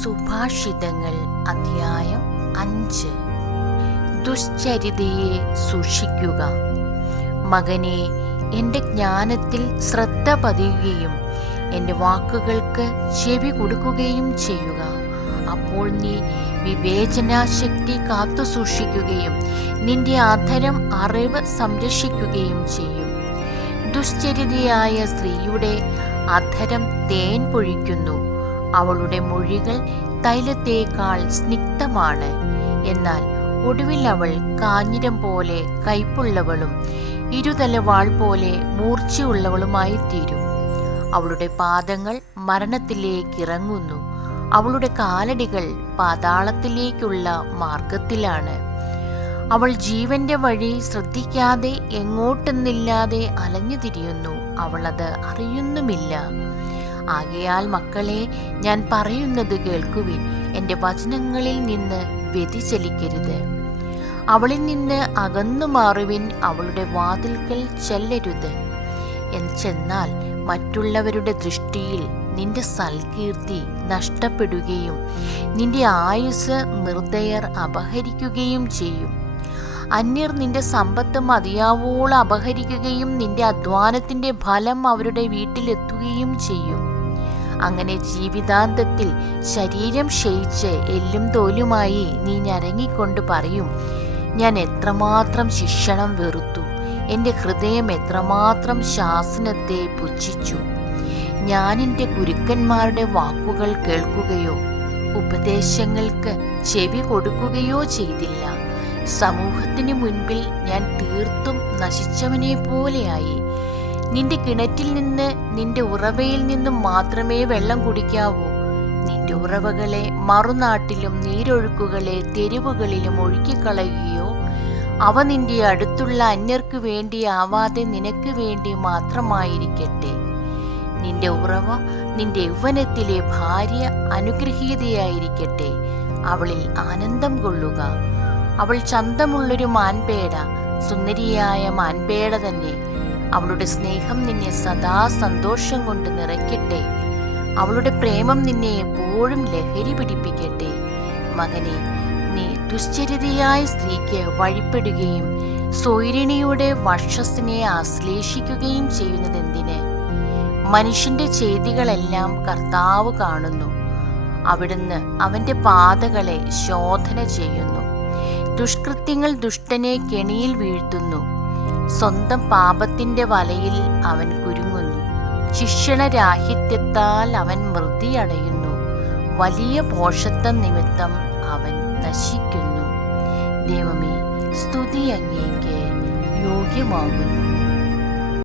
സുഭാഷിതങ്ങൾ അധ്യായം 5. ദുശ്ചരിതയെ സൂക്ഷിക്കുക. മകനെ, എൻ്റെ ജ്ഞാനത്തിൽ ശ്രദ്ധ പതിയുകയും എൻ്റെ വാക്കുകൾക്ക് ചെവി കൊടുക്കുകയും ചെയ്യുക. അപ്പോൾ നീ വിവേചനാശക്തി കാത്തു സൂക്ഷിക്കുകയും നിന്റെ അധരം അറിവ് സംരക്ഷിക്കുകയും ചെയ്യും. ദുശ്ചരിതയായ സ്ത്രീയുടെ അധരം തേൻ പൊഴിക്കുന്നു. അവളുടെ മൊഴികൾ തൈലത്തേക്കാൾ സ്നിഗ്ധമാണ്. എന്നാൽ ഒടുവിൽ അവൾ കാഞ്ഞിരം പോലെ കയ്പുള്ളവളും ഇരുതലവാൾ പോലെ മൂർച്ചയുള്ളവളുമായി തീരും. അവളുടെ പാദങ്ങൾ മരണത്തിലേക്കിറങ്ങുന്നു. അവളുടെ കാലടികൾ പാതാളത്തിലേക്കുള്ള മാർഗത്തിലാണ്. അവൾ ജീവന്റെ വഴി ശ്രദ്ധിക്കാതെ എങ്ങോട്ടെന്നില്ലാതെ അലഞ്ഞു തിരിയുന്നു. അവൾ അത് അറിയുന്നുമില്ല. ആകയാൽ മക്കളെ, ഞാൻ പറയുന്നത് കേൾക്കുവിൻ. എൻ്റെ വചനങ്ങളിൽ നിന്ന് വ്യതിചലിക്കരുത്. അവളിൽ നിന്ന് അകന്നു മാറുവിൻ. അവളുടെ വാതിൽക്കൽ ചെല്ലരുത്. എന്നാൽ മറ്റുള്ളവരുടെ ദൃഷ്ടിയിൽ നിന്റെ സൽകീർത്തി നഷ്ടപ്പെടുകയും നിന്റെ ആയുസ് നിർദ്ദയർ അപഹരിക്കുകയും ചെയ്യും. അന്യർ നിന്റെ സമ്പത്ത് മതിയാവോളം അപഹരിക്കുകയും നിന്റെ അധ്വാനത്തിന്റെ ഫലം അവരുടെ വീട്ടിലെത്തുകയും ചെയ്യും. അങ്ങനെ ജീവിതാന്തത്തിൽ ശരീരം ക്ഷയിച്ച് എല്ലും തോലുമായി നീ ഞരങ്ങിക്കൊണ്ട് പറയും, ഞാൻ എത്രമാത്രം ശിക്ഷണം വെറുത്തു, എൻ്റെ ഹൃദയം എത്രമാത്രം ശാസനത്തെ പുച്ഛിച്ചു. ഞാൻ എൻ്റെ ഗുരുക്കന്മാരുടെ വാക്കുകൾ കേൾക്കുകയോ ഉപദേശങ്ങൾക്ക് ചെവി കൊടുക്കുകയോ ചെയ്തില്ല. സമൂഹത്തിന് മുൻപിൽ ഞാൻ തീർത്തും നശിച്ചവനെ പോലെയായി. നിന്റെ കിണറ്റിൽ നിന്ന്, നിന്റെ ഉറവയിൽ നിന്നും മാത്രമേ വെള്ളം കുടിക്കാവൂ. നിന്റെ ഉറവകളെ മറുനാട്ടിലും നീരൊഴുക്കുകളെ തെരുവുകളിലും ഒഴുക്കിക്കളയുകയോ അവ നിന്റെ അടുത്തുള്ള അന്യർക്ക് വേണ്ടി ആവാതെ നിനക്ക് വേണ്ടി മാത്രമായിരിക്കട്ടെ. നിന്റെ ഉറവ നിന്റെ യൗവനത്തിലെ ഭാര്യ അനുഗ്രഹീതയായിരിക്കട്ടെ. അവളിൽ ആനന്ദം കൊള്ളുക. അവൾ ചന്തമുള്ളൊരു മാൻപേട, സുന്ദരിയായ മാൻപേട തന്നെ. അവളുടെ സ്നേഹം നിന്നെ സദാ സന്തോഷം കൊണ്ട് നിറയ്ക്കട്ടെ. അവളുടെ പ്രേമം നിന്നെ എപ്പോഴും ലഹരി പിടിപ്പിക്കട്ടെ. മകനെ, നീ ദുശ്ചരിതയായ സ്ത്രീക്ക് വഴിപ്പെടുകയും സ്വൈരിണിയുടെ വക്ഷസ്സിനെ ആശ്ലേഷിക്കുകയും ചെയ്യുന്നതെന്തിന്? മനുഷ്യന്റെ ചെയ്തികളെല്ലാം കർത്താവ് കാണുന്നു. അവിടുന്ന് അവന്റെ പാതകളെ ശോധന ചെയ്യുന്നു. ദുഷ്കൃത്യങ്ങൾ ദുഷ്ടനെ കെണിയിൽ വീഴ്ത്തുന്നു. സ്വന്തം പാപത്തിന്റെ വലയിൽ അവൻ കുരുങ്ങുന്നു. ശിക്ഷണരാഹിത്യത്താൽ അവൻ മൃതിയടയുന്നു. വലിയ ഭോഷത്വം നിമിത്തം അവൻ നശിക്കുന്നു. ദൈവമേ, സ്തുതി അങ്ങേക്ക് യോഗ്യമാകുന്നു.